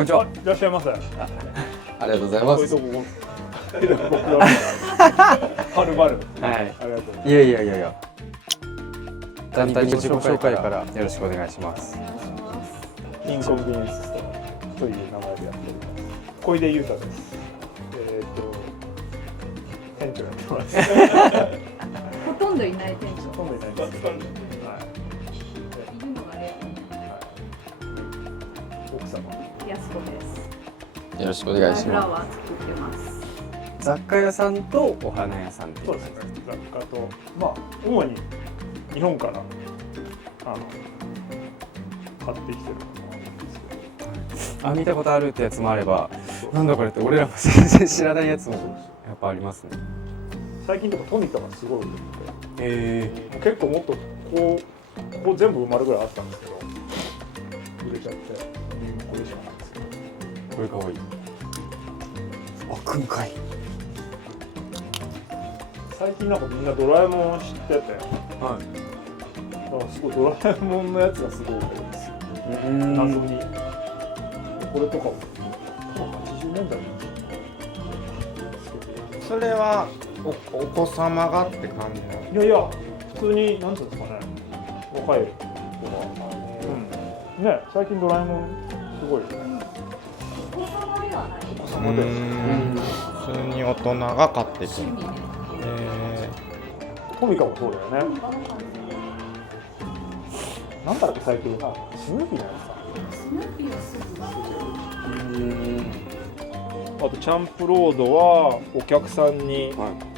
こんにちは。いらっしゃいませ。ありがとうございます。そういうとこはるばる。はい。ありがとう。いやいやいやいや。簡単に自己紹介からよろしくお願いします。インコンビニエンスストアという名前でやっております。小出裕太です。店長やってます。ほとんどいない店長。ほとんどいないです。はい。いるのがレ奥様。ア。やすこです。よろしくお願いしフラまワー作ってます。す。雑貨屋さんとお花屋さんっていそうですね。雑貨と主に日本から買ってきてるものなんですけど。見たことあるってやつもあれば、なんだこれって俺らも全然知らないやつもやっぱありますね。最近でもトミカがすごい売れてえて、結構もっとここ全部埋まるぐらいあったんですけど、売れちゃって、今これしかないんですけど。これかわいい。あ、くんかい。最近なんかみんなドラえもんを知ってて、はい。だからすごいドラえもんのやつがすごい多いんですよ。謎に。これとかも80年代のそれはお子様がって感じなの？いやいや、普通になんていうんですかね、若い子が、ね、最近ドラえもんすごいよね。お子様ではない。お子様で、普通に大人が買ってくる。趣味ね。トミカもそうだよね。なんだっけ最近、スヌーピーのやスヌーピーはすぐ。つさ。あとチャンプロードはお客さんに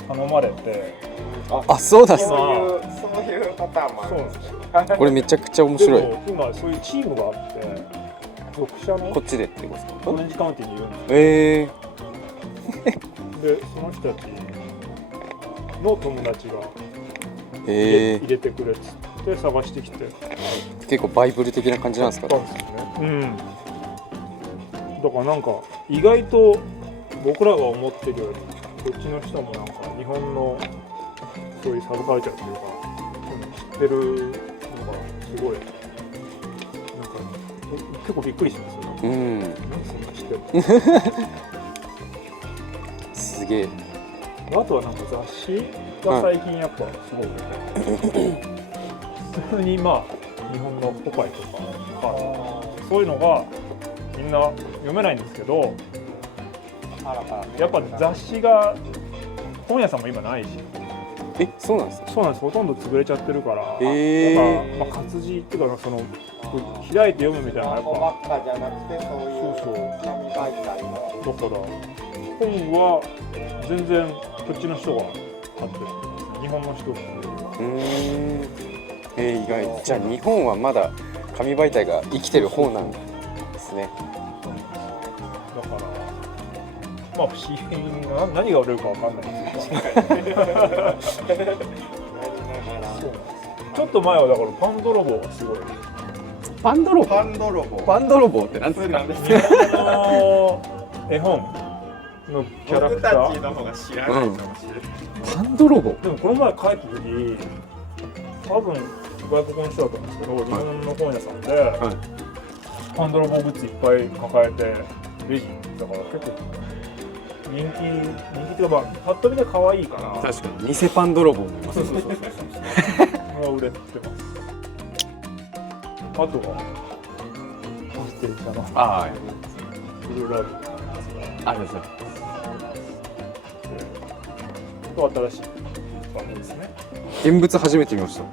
頼まれて、あ、そうなんですね。そういうパターンもあるんですね。これめちゃくちゃ面白い。でも今そういうチームがあって属者のこっちでってことですか？オレンジカウンティにいるんですよ。でその人たちの友達が入れてくれっつって探してきて結構バイブル的な感じなんですか？たんですよね。だからなんか意外と僕らが思ってるよりこっちの人もなんか日本のそういうサブカルチャーっていうかそういうの知ってるのがすごいなんか結構びっくりしますよ。なんでそんな知ってるの？すげえ。あとはなんか雑誌が最近やっぱすごい売れてる。普通に日本のポパイとかそういうのがみんな読めないんですけど、やっぱ雑誌が本屋さんも今ないし、そうなんですか？そうなんです。ほとんど潰れちゃってるから、へーなんか活字っていうかその開いて読むみたいなやっぱばっかじゃなくてそういうそう紙媒体の。だから本は全然こっちの人が買ってる。日本の人っていうよりは。意外。じゃあ日本はまだ紙媒体が生きてる方なんですね。だから不思議な何が売れるかわかんないんですけどちょっと前はだからパン泥棒がすごいパン泥棒？パン泥棒。パン泥棒って何ですか？絵本のキャラク僕ターたちの方が知らないかもしれない。パン泥棒？でもこの前帰った時多分外国の人だったんですけど、日本の本屋さんで、パン泥棒グッズいっぱい抱えてレジだから結構人気っていうかパッと見で可愛いから確かに偽パン泥棒もいます。そうが売れてます。あとはパステル社のあブルーラブあるぞ。と新しいバンドですね。現物初めて見ました。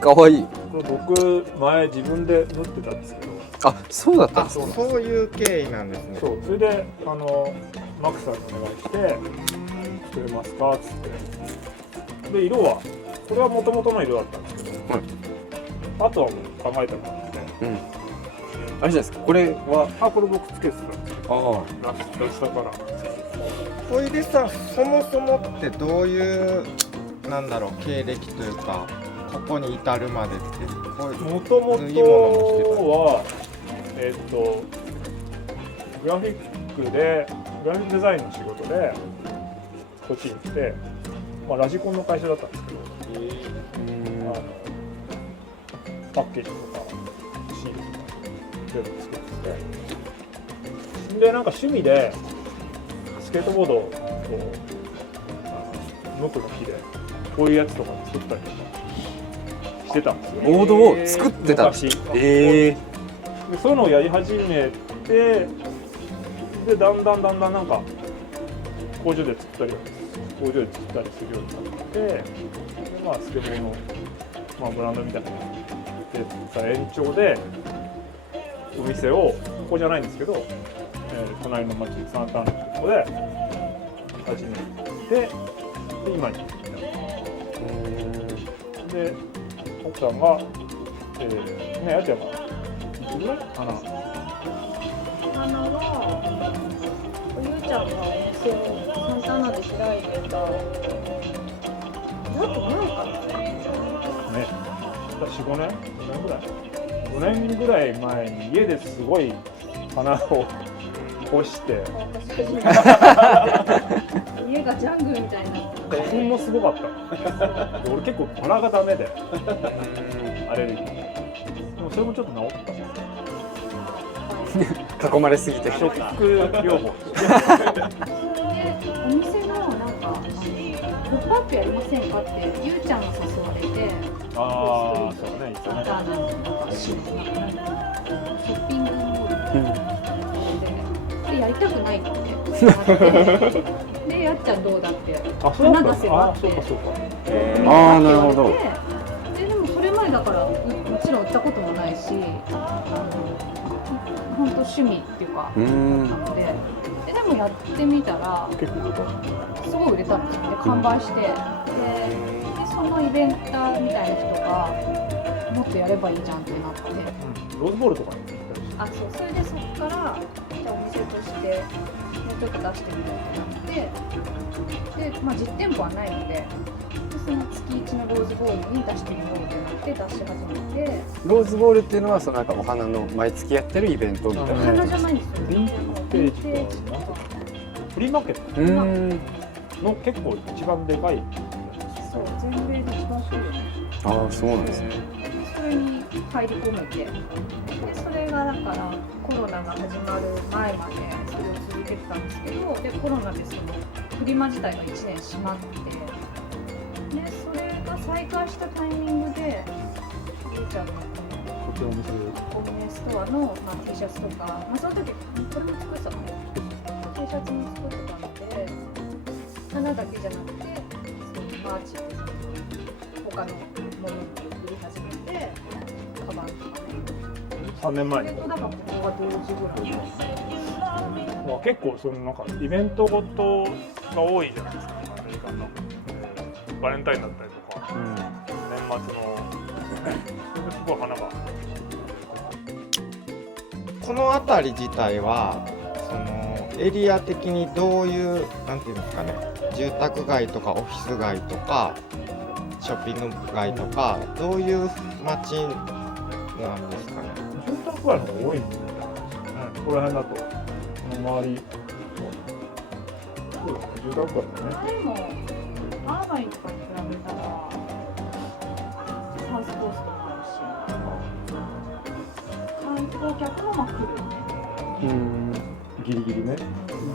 かわいい。僕前自分で縫ってたんですけど、あ、そうだったんですか。そういう経緯なんですね。そうそれでマックさんにお願いして作れますかっつってで色はこれは元々の色だったんですけど、あとはもう考えたのがあって、あれじゃないですか。これはこれ僕つけてたんですけどラスタから小出さん、そもそもってどういう経歴というかここに至るまでってこういうもともといいものもしてた。はグラフィックデザインの仕事でこっちに来て、ラジコンの会社だったんですけど、パッケージとかシールとか全部作ってて、でなんか趣味でスケートボードを無垢の木でこういうやつとか作ったりとかしてたんですよ。ボードを作ってたんです昔えでそういうのをやり始めて、でだんだんなんか工場で作ったりするようになって、でまあスケボーの、まあ、ブランドみたいなのでた延長でお店をここじゃないんですけど、隣の町サンターナのところで始めて、で今に至る。で奥さんが、ねやつやからいつぐらいかな。花はゆうちゃんがお店をサンタナで開いてたなんと前かなね、4、5年ぐらい5年ぐらい前に家ですごい花を干して家がジャングルみたいになって花粉もすごかったで俺結構バラがダメでアレルギーでもそれもちょっと治った囲まれすぎてショック療法お店のなんかポップアップやりませんかってゆうちゃんが誘われてああそうねいつもねショッピングモールでやりたくないってなってでやっちゃんどうだってあそうだった花出せばってそうかああなるほどでもそれ前だからもちろん売ったこともないし本当趣味っていうかなのでもやってみたら結構売れたすごい売れたんですよね完売してでそのイベンターみたいな人がもっとやればいいじゃんってなってローズボールとかに行ったりしてあそうそれでそこからじゃあお店としてもうちょっと出してみようってなってで、まあ、実店舗はないのでその月1のローズボールに出してみようってなって出し始めてローズボールっていうのはそのなんかお花の毎月やってるイベントみたいな花じゃないんですよヴィンテージとかなんとかフリーマーケットの結構一番でかいそう全米で一番そうよねああそうなんですねそれに入り込めてでそれがだからコロナが始まる前までそれを続けてたんですけどでコロナでそのフリマ自体が1年閉まってでそれが再開したタイミングでゆうちゃんのこっちのお店コンビニエンスストアの、まあ、T シャツとか、まあ、その時これも作ってたのね T シャツも作ってたので花だけじゃなくてそのマーチって他のものに売り始めてカバンとかね3年前にそれとだからここが同時ぐらいまあ、結構そのなんかイベントごとが多いじゃないですかアメリカの、バレンタインだったりとか、年末のそれですごい花がこの辺り自体はそのエリア的にどういうなんていうんですかね住宅街とかオフィス街とかショッピング街とかどういう街なんですかね住宅街の方が多いんですよねここら辺だと周りそうですね住宅街だねでもアーバインとかに比べたらサウスコーストもあるし観光客もまあ来るよねギリギリねデ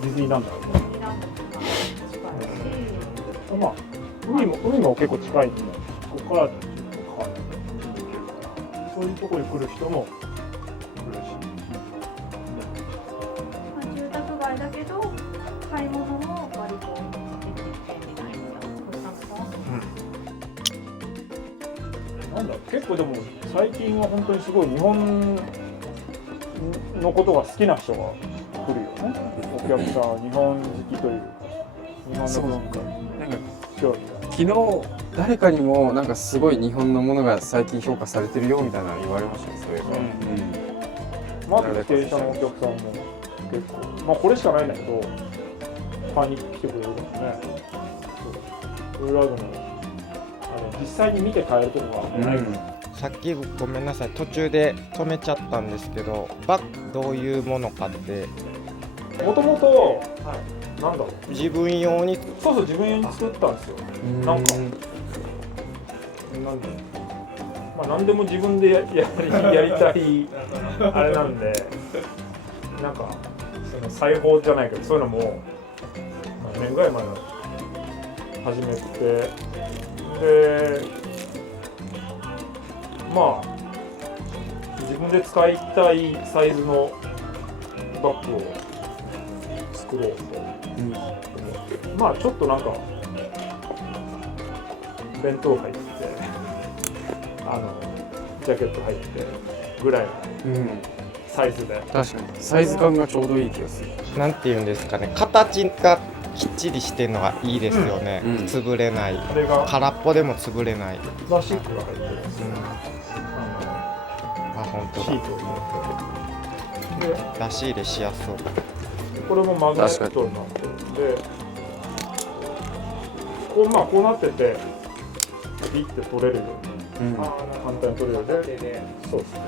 ィズニーランドだねディズニーランドとか近いしまあ海も結構近いんでここからちょっと川に行けるからそういうところに来る人も来るしまあ、住宅街だけど買い物も割とできる便利なエリアこれなんかなんだ結構でも最近は本当にすごい日本のことが好きな人が来るよねお客さん日本好きというか日本の文化なんか興味昨日誰かにもなんかすごい日本のものが最近評価されてるよみたいなの言われましたねそういえば、まず経営者のお客さんも結構まあこれしかないんだけど買いに来てくれるからねそういろいろあるの実際に見て買えるところがないからさっきごめんなさい途中で止めちゃったんですけどバッグどういうものかってもともとなんだろう自分用にそう自分用に作ったんですよなんかなんだろうまあ何でも自分でやりたいあれなんで、なんかその裁縫じゃないけどそういうのも何年ぐらい前に始めて、でまあ自分で使いたいサイズのバッグを作ろうと思って、まあちょっとなんか弁当入ってジャケット入ってぐらいのサイズで、確かにサイズ感がちょうどいい気がする。なんていうんですかね、形がきっちりしてるのがいいですよね、うん潰れない、これが空っぽでも潰れない、プラスチックが入ってるんですよ、あ、本当シートを入れて、でだ、出し入れしやすそう。これもマグネットになってるんで、こうまあこうなっててピッて取れるように、うん簡単に取れるようで、そうですね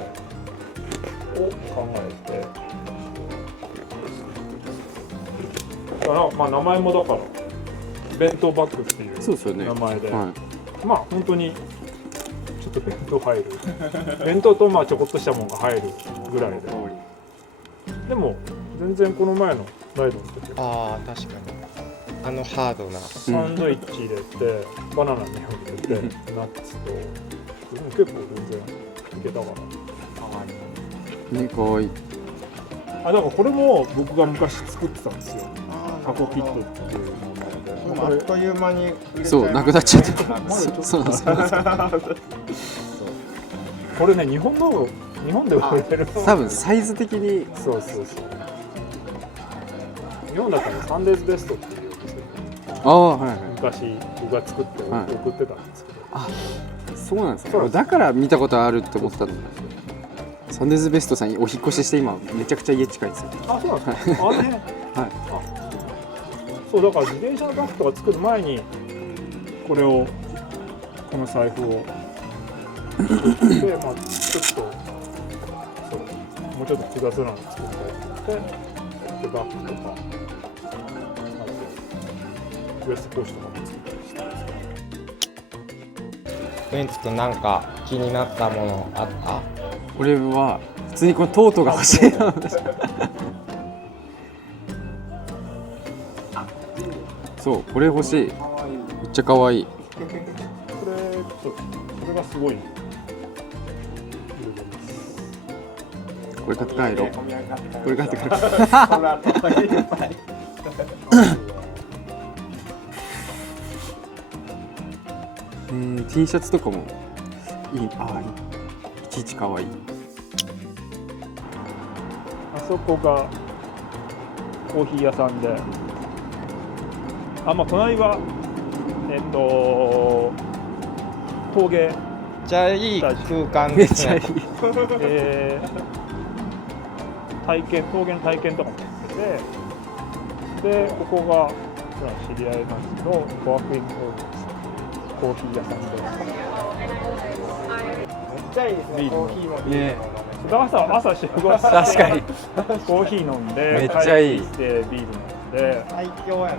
を考えて、だからまあ名前もだから弁当バッグっていうそうですよね。名前で、はまあ本当にちょっと弁当入る弁当とまあちょこっとしたものが入るぐらいで、でも全然この前のライドの時はああ、確かにハードな、サンドイッチ入れて、バナナ2本入れて、ナッツと、でも結構全然いけたかい。ね、かわいい。な。だからこれも僕が昔作ってたんですよ。タコキットっていう名前で。あっという間にそう、なくなっちゃった。まだちょっとそうなんですよ。これね、日本で売られてる。多分サイズ的に、そうそうそう。日本だったらサンデーズベストっていうお店ああ、はいはい。昔僕が作ってはい送ってたんですけど、そうなんですよ。そうなんですだから見たことあるって思ってたんだ。サンデーズベストさんお引っ越しして今めちゃくちゃ家近いですよ。あ、そうなんですか。あれね。はい。そうだから自転車のバッグとか作る前にこの財布を作ってまあちょっとそうもうちょっと複雑なの作ったりしてでバッグとかあとウエストポーチとかも作ったりしたんですけど、ウエンツ君なんか気になったものあった？俺は普通にこのトートが欲しいな。そう、これ欲しい。めっちゃ可愛い。これがすごいこれ買って帰ろう。これ買って帰ろう。T シャツとかもいい。いちいち可愛い。あそこがコーヒー屋さんで、まあ隣は陶芸じゃあいい空間ですね。陶芸の体験とかもやってて、でここが知り合いなんですけど、コワークインコーヒー屋さんで、めっちゃいいですね。コーヒーもビールも飲めて。朝集合して確かにコーヒー飲んでめっちゃいい帰ってきてビール飲んで、最強やな。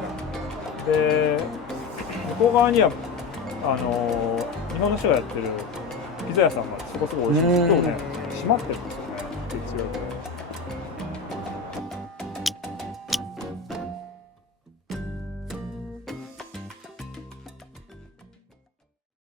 で向こう側には日本の人がやってるピザ屋さんがそこそこ美味しいんですけどね、閉まってるんですよ。